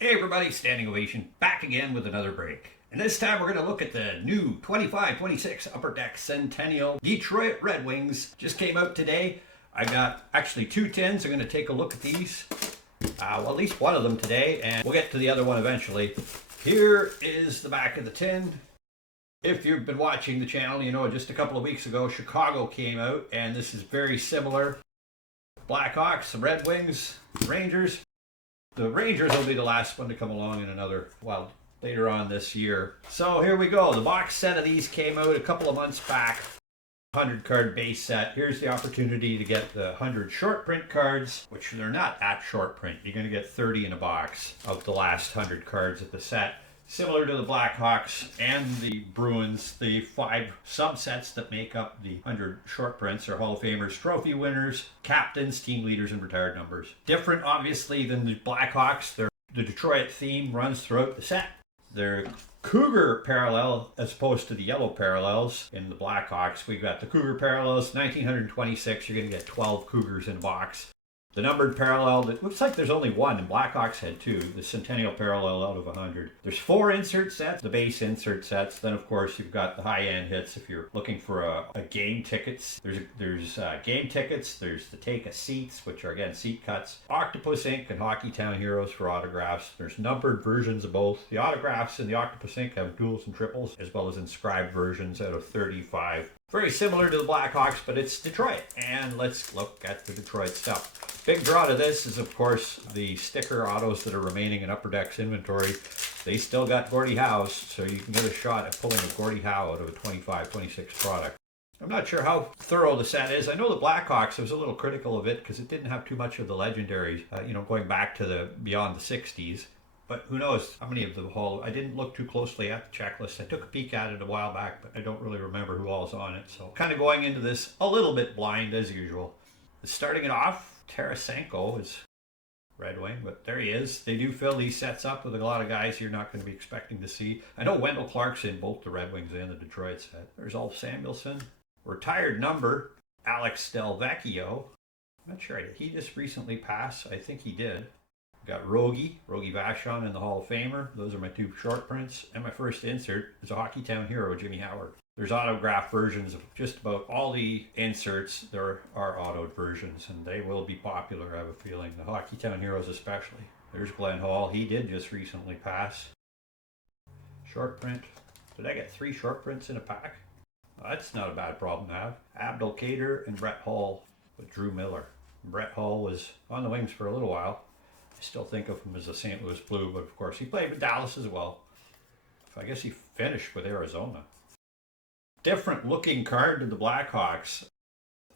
Hey everybody, standing ovation, back again with another break. And this time we're going to look at the new 25-26 Upper Deck Centennial Detroit Red Wings. Just came out today. I got actually two tins. I'm going to take a look at these. Well, at least one of them today, and we'll get to the other one eventually. Here is the back of the tin. If you've been watching the channel, you know just a couple of weeks ago Chicago came out, and this is very similar. Blackhawks, the Red Wings, Rangers. The Rangers will be the last one to come along in another, well, later on this year. So here we go. The box set of these came out a couple of months back. 100 card base set. Here's the opportunity to get the 100 short print cards, which they're not at short print. You're going to get 30 in a box of the last 100 cards of the set. Similar to the Blackhawks and the Bruins, the 5 subsets that make up the 100 short prints are Hall of Famers, trophy winners, captains, team leaders, and retired numbers. Different, obviously, than the Blackhawks. The Detroit theme runs throughout the set. They're Cougar parallel as opposed to the yellow parallels in the Blackhawks. We've got the Cougar parallels, 1926. You're going to get 12 Cougars in a box. The numbered parallel, it looks like there's only one, and Blackhawks had two. The Centennial parallel out of 100. There's 4 insert sets, the base insert sets. Then, of course, you've got the high-end hits if you're looking for a game tickets. There's game tickets. There's the take-a-seats, which are, again, seat cuts. Octopus Ink and Hockey Town Heroes for autographs. There's numbered versions of both. The autographs in the Octopus Ink have duals and triples, as well as inscribed versions out of 35. Very similar to the Blackhawks, but it's Detroit. And let's look at the Detroit stuff. Big draw to this is, of course, the sticker autos that are remaining in Upper Deck's inventory. They still got Gordie Howe's, so you can get a shot at pulling a Gordie Howe out of a 25-26 product. I'm not sure how thorough the set is. I know the Blackhawks, I was a little critical of it because it didn't have too much of the legendaries, going back to the beyond the 60s. But who knows how many of the whole. I didn't look too closely at the checklist. I took a peek at it a while back, but I don't really remember who all's on it. So kind of going into this a little bit blind as usual. Starting it off, Tarasenko is Red Wing, but there he is. They do fill these sets up with a lot of guys you're not going to be expecting to see. I know Wendell Clark's in both the Red Wings and the Detroit set. There's Ulf Samuelsson. Retired number, Alex Delvecchio. I'm not sure. Did he just recently pass? I think he did. Got Rogie Vachon in the Hall of Famer. Those are my 2 short prints. And my first insert is a Hockey Town hero, Jimmy Howard. There's autograph versions of just about all the inserts. There are autoed versions, and they will be popular, I have a feeling. The Hockey Town heroes especially. There's Glenn Hall. He did just recently pass. Short print. Did I get 3 short prints in a pack? That's not a bad problem to have. Abdel Kader and Brett Hull with Drew Miller. Brett Hull was on the Wings for a little while. I still think of him as a St. Louis Blue, but of course he played with Dallas as well. I guess he finished with Arizona. Different looking card to the Blackhawks.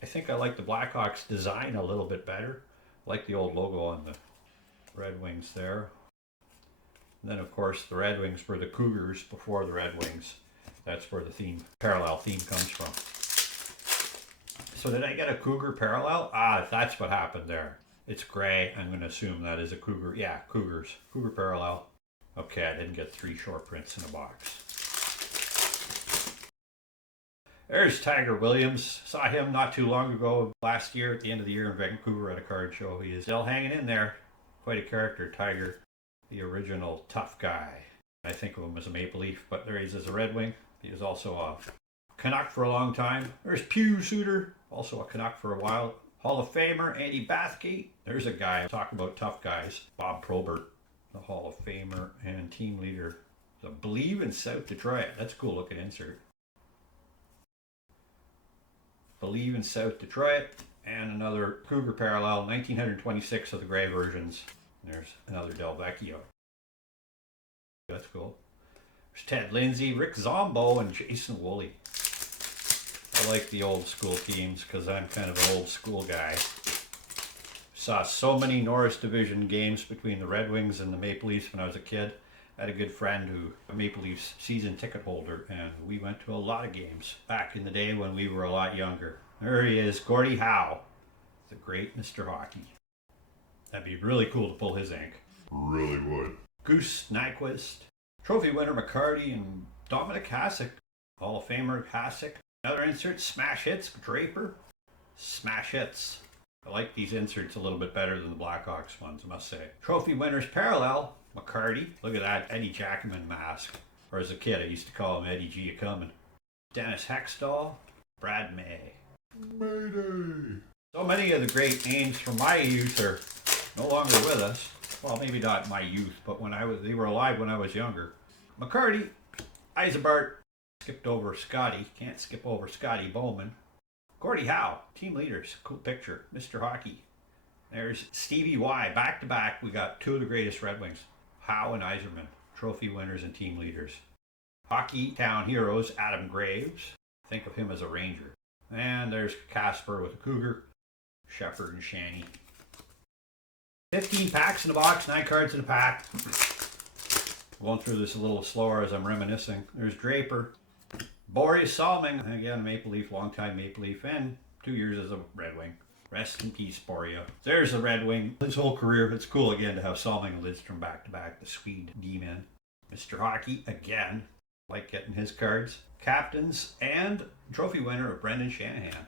I think I like the Blackhawks design a little bit better. I like the old logo on the Red Wings there. And then of course the Red Wings were the Cougars before the Red Wings. That's where the parallel theme comes from. So did I get a Cougar parallel? That's what happened there. It's gray. I'm going to assume that is a Cougar. Yeah, Cougars. Cougar parallel. Okay, I didn't get 3 short prints in a box. There's Tiger Williams. Saw him not too long ago, last year, at the end of the year in Vancouver at a card show. He is still hanging in there. Quite a character, Tiger. The original tough guy. I think of him as a Maple Leaf, but there he is as a Red Wing. He was also a Canuck for a long time. There's Pew Suter, also a Canuck for a while. Hall of Famer, Andy Bathgate. There's a guy, talking about tough guys, Bob Probert, the Hall of Famer and team leader. So Believe in South Detroit. That's a cool looking insert. Believe in South Detroit. And another Cougar parallel, 1926 of the gray versions. There's another Delvecchio. That's cool. There's Ted Lindsay, Rick Zombo, and Jason Woolley. I like the old school teams because I'm kind of an old school guy. Saw so many Norris Division games between the Red Wings and the Maple Leafs when I was a kid. I had a good friend who, a Maple Leafs season ticket holder, and we went to a lot of games back in the day when we were a lot younger. There he is, Gordie Howe, the great Mr. Hockey. That'd be really cool to pull his ink. Really would. Goose Nyquist, trophy winner McCarty, and Dominic Hasek, Hall of Famer Hasek. Another insert, Smash Hits, Draper. Smash Hits. I like these inserts a little bit better than the Blackhawks ones, I must say. Trophy winners parallel, McCarty. Look at that Eddie Jackman mask. Or as a kid, I used to call him Eddie G. A-Comin'. Dennis Hextall. Brad May. Mayday. So many of the great names from my youth are no longer with us. Well, maybe not my youth, but they were alive when I was younger. McCarty. Eisenbart. Skipped over Scotty. Can't skip over Scotty Bowman. Gordie Howe. Team leaders. Cool picture. Mr. Hockey. There's Stevie Y. Back to back, we got two of the greatest Red Wings. Howe and Yzerman. Trophy winners and team leaders. Hockey Town heroes. Adam Graves. Think of him as a Ranger. And there's Casper with a Cougar. Shepard and Shanny. 15 packs in a box, 9 cards in a pack. Going through this a little slower as I'm reminiscing. There's Draper. Boris Salming, again, Maple Leaf, longtime Maple Leaf, and 2 years as a Red Wing. Rest in peace, Boria. There's the Red Wing. His whole career, it's cool again to have Salming and Lidstrom back to back, the Swede D-men. Mr. Hockey, again, like getting his cards. Captains and trophy winner of Brendan Shanahan.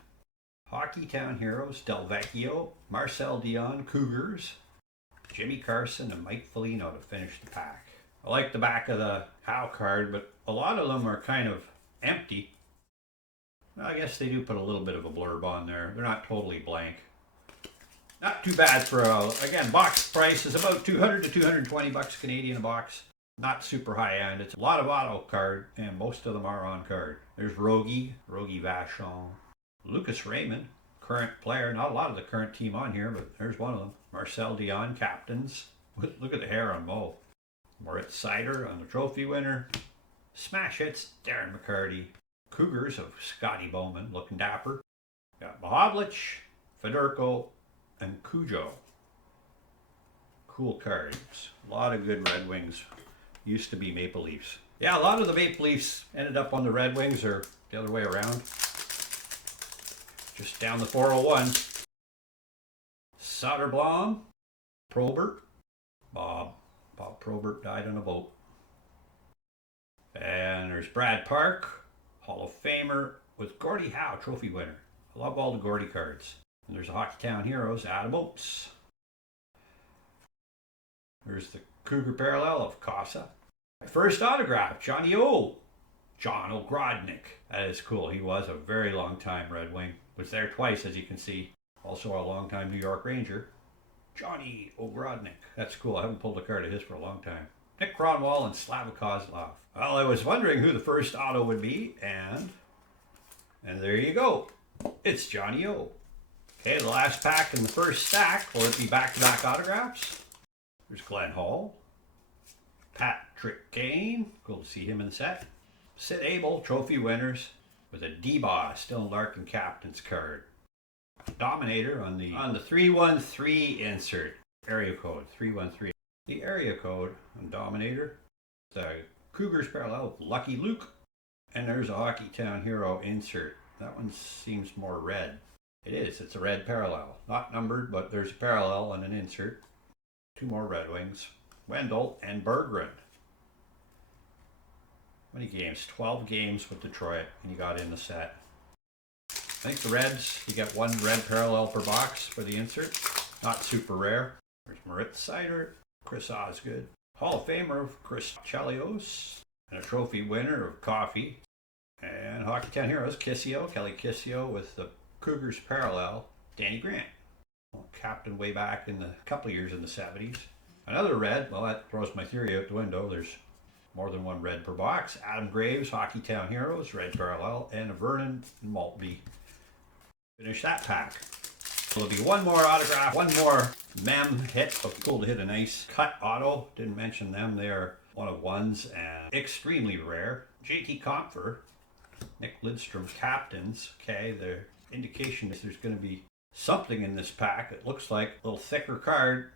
Hockey Town heroes, Del Vecchio, Marcel Dion, Cougars, Jimmy Carson, and Mike Foligno to finish the pack. I like the back of the Howe card, but a lot of them are kind of empty. Well, I guess they do put a little bit of a blurb on there. They're not totally blank. Not too bad for again, box price is about 200 to 220 bucks Canadian a box. Not super high end. It's a lot of auto card, and most of them are on card. There's Rogie Vachon, Lucas Raymond, current player. Not a lot of the current team on here, but there's one of them. Marcel Dion, captains. Look at the hair on Mo. Moritz Seider on the trophy winner. Smash hits, Darren McCarty. Cougars of Scotty Bowman, looking dapper. Got Mahovlich, Fedorko, and Cujo. Cool cards. A lot of good Red Wings. Used to be Maple Leafs. Yeah, a lot of the Maple Leafs ended up on the Red Wings or the other way around. Just down the 401. Soderblom, Probert, Bob Probert died on a boat. And there's Brad Park, Hall of Famer, with Gordie Howe, trophy winner. I love all the Gordie cards. And there's the Hockey Town heroes, Adam Oates. There's the Cougar parallel of Casa. My first autograph, Johnny O. John Ogrodnik. That is cool. He was a very long time Red Wing. Was there twice, as you can see. Also a long time New York Ranger. Johnny Ogrodnik. That's cool. I haven't pulled a card of his for a long time. Nick Kronwall and Slava Kozlov. Well, I was wondering who the first auto would be, and there you go. It's Johnny O. Okay, the last pack in the first stack. Will it be back-to-back autographs? There's Glenn Hall. Patrick Kane. Cool to see him in the set. Sid Abel, trophy winners, with a D-Boss, Dylan Larkin captain's card. Dominator on the 313 insert. Area code 313. The area code on Dominator. The Cougars parallel with Lucky Luke. And there's a Hockey Town hero insert. That one seems more red. It is. It's a red parallel. Not numbered, but there's a parallel and an insert. 2 more Red Wings. Wendell and Berggren. How many games? 12 games with Detroit, and you got in the set. I think the Reds, you get 1 red parallel per box for the insert. Not super rare. There's Moritz Seider, Chris Osgood, Hall of Famer of Chris Chelios, and a trophy winner of Coffee. And Hockey Town heroes, Kelly Kissio with the Cougars parallel, Danny Grant. Captain way back in the couple of years in the 70s. Another red, well, that throws my theory out the window. There's more than 1 red per box. Adam Graves, Hockey Town heroes, red parallel, and a Vernon and Maltby. Finish that pack. There'll be 1 more autograph, 1 more mem hit. But cool to hit a nice cut auto. Didn't mention them. They're 1 of 1s and extremely rare. JT Compher, Nick Lidstrom's captains. Okay, the indication is there's going to be something in this pack. It looks like a little thicker card.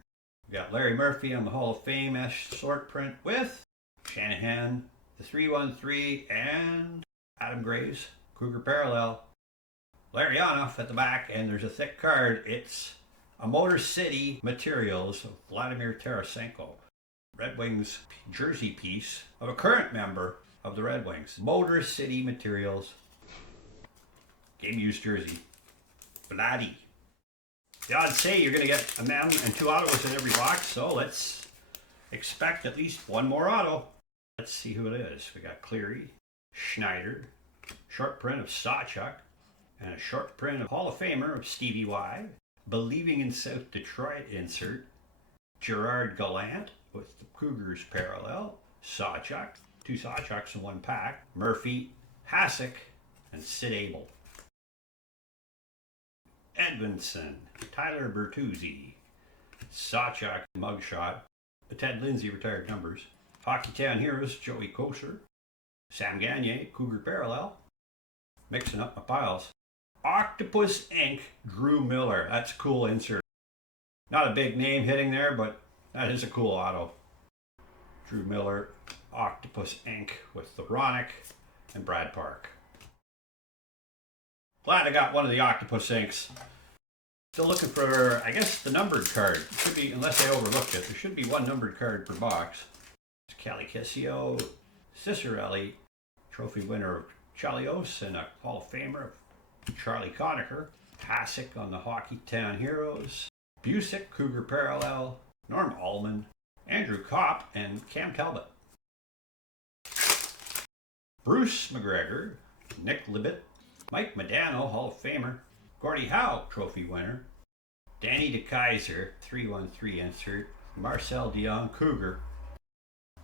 We got Larry Murphy on the Hall of Fame-esque short print with Shanahan, the 313, and Adam Graves, Cougar parallel. Larionov at the back, and there's a thick card. It's a Motor City Materials of Vladimir Tarasenko. Red Wings jersey piece of a current member of the Red Wings. Motor City Materials. Game used jersey. Vladdy. The odds say you're going to get a mem and 2 autos in every box, so let's expect at least one more auto. Let's see who it is. We got Cleary, Schneider, short print of Sawchuk, and a short print of Hall of Famer of Stevie Y, Believing in South Detroit insert, Gerard Gallant with the Cougars parallel, Sawchuk, 2 Sawchucks in 1 pack, Murphy, Hasek, and Sid Abel. Edmondson, Tyler Bertuzzi, Sawchuk mugshot, the Ted Lindsay retired numbers, Hockeytown Heroes, Joey Kosher, Sam Gagner, Cougar parallel, mixing up my piles. Octopus Ink, Drew Miller. That's a cool insert. Not a big name hitting there, but that is a cool auto. Drew Miller, Octopus Ink with the Ronick and Brad Park. Glad I got one of the Octopus Inks. Still looking for, I guess, the numbered card. It should be, unless I overlooked it, there should be 1 numbered card per box. It's Cali Kissio, Cicerelli, trophy winner of Chalios and a Hall of Famer of Charlie Conacher, Hasek on the Hockeytown Heroes, Busick, Cougar parallel, Norm Allman, Andrew Kopp, and Cam Talbot. Bruce McGregor, Nick Libet, Mike Modano, Hall of Famer, Gordie Howe, trophy winner, Danny DeKaiser, 313 insert, Marcel Dion, Cougar.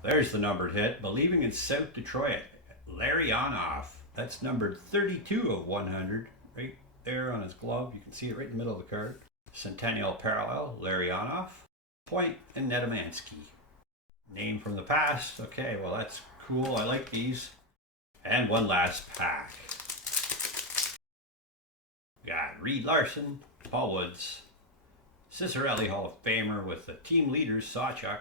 There's the numbered hit, Believing in South Detroit, Larry Onoff. That's numbered 32 of 100, right there on his glove. You can see it right in the middle of the card. Centennial parallel, Larry Onoff, Point, and Nedemansky. Name from the past. Okay, well that's cool. I like these. And one last pack. We got Reed Larson, Paul Woods, Cicerelli Hall of Famer with the team leaders, Sawchuk,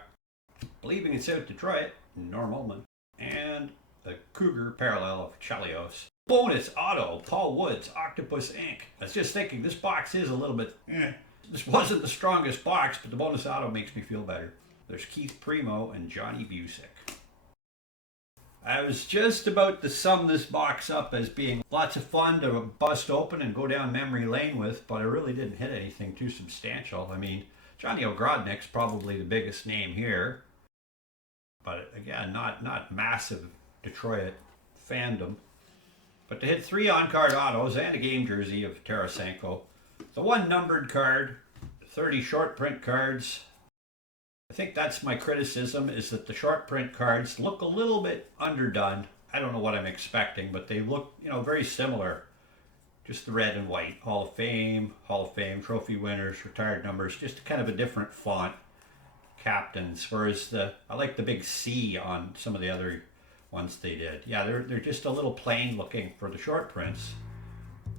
Believing in South Detroit, Norm Ullman, and the Cougar parallel of Chalios. Bonus auto, Paul Woods, Octopus Ink. I was just thinking this box is a little bit, This wasn't the strongest box, but the bonus auto makes me feel better. There's Keith Primo and Johnny Busick. I was just about to sum this box up as being lots of fun to bust open and go down memory lane with, but I really didn't hit anything too substantial. I mean, Johnny Ogrodnik's probably the biggest name here, but again, not massive Detroit fandom. But to hit 3 on-card autos and a game jersey of Tarasenko, the 1 numbered card, 30 short print cards. I think that's my criticism, is that the short print cards look a little bit underdone. I don't know what I'm expecting, but they look, very similar. Just the red and white. Hall of Fame, trophy winners, retired numbers, just kind of a different font. Captains, whereas I like the big C on some of the other ones they did. Yeah, they're just a little plain looking for the short prints.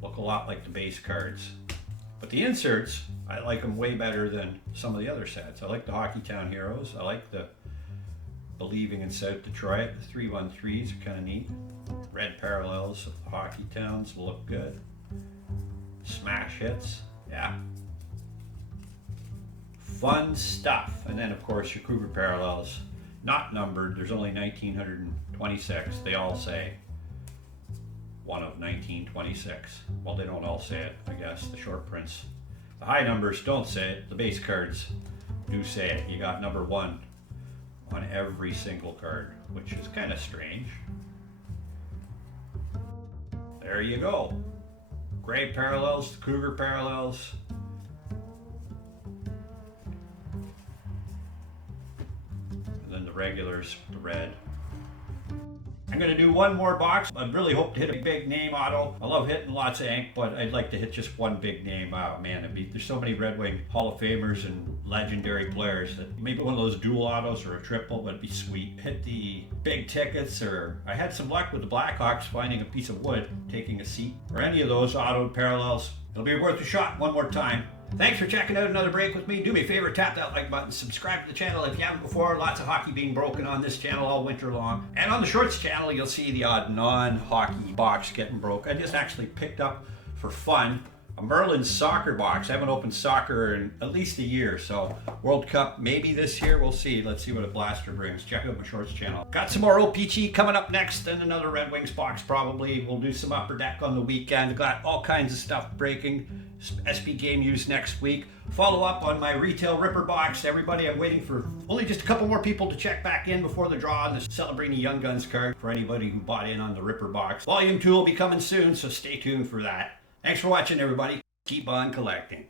Look a lot like the base cards. But the inserts, I like them way better than some of the other sets. I like the Hockeytown Heroes. I like the Believing in South Detroit. The 313s are kind of neat. Red parallels of the Hockeytowns will look good. Smash hits, yeah. Fun stuff. And then, of course, your Cougar parallels. Not numbered. There's only 1,926. They all say one of 1926. Well, they don't all say it, I guess. The short prints. The high numbers don't say it. The base cards do say it. You got number 1 on every single card, which is kind of strange. There you go. Gray parallels, the Cougar parallels. And then the regulars, the red. I'm going to do one more box. I really hope to hit a big name auto. I love hitting lots of ink, but I'd like to hit just one big name. Oh man, there's so many Red Wing Hall of Famers and legendary players that maybe one of those dual autos or a triple would be sweet. Hit the big tickets, or I had some luck with the Blackhawks finding a piece of wood, taking a seat, or any of those autoed parallels. It'll be worth a shot one more time. Thanks for checking out another break with me. Do me a favor, tap that like button, subscribe to the channel if you haven't before. Lots of hockey being broken on this channel all winter long. And on the Shorts channel, you'll see the odd non-hockey box getting broke. I just actually picked up for fun a Merlin soccer box. I haven't opened soccer in at least a year, so World Cup maybe this year. We'll see. Let's see what a blaster brings. Check out my shorts channel. Got some more OPG coming up next, and another Red Wings box probably. We'll do some upper deck on the weekend. Got all kinds of stuff breaking. SP game use next week. Follow up on my retail Ripper box. Everybody, I'm waiting for only just a couple more people to check back in before the draw on the Celebrating Young Guns card for anybody who bought in on the Ripper box. Volume 2 will be coming soon, so stay tuned for that. Thanks for watching, everybody. Keep on collecting.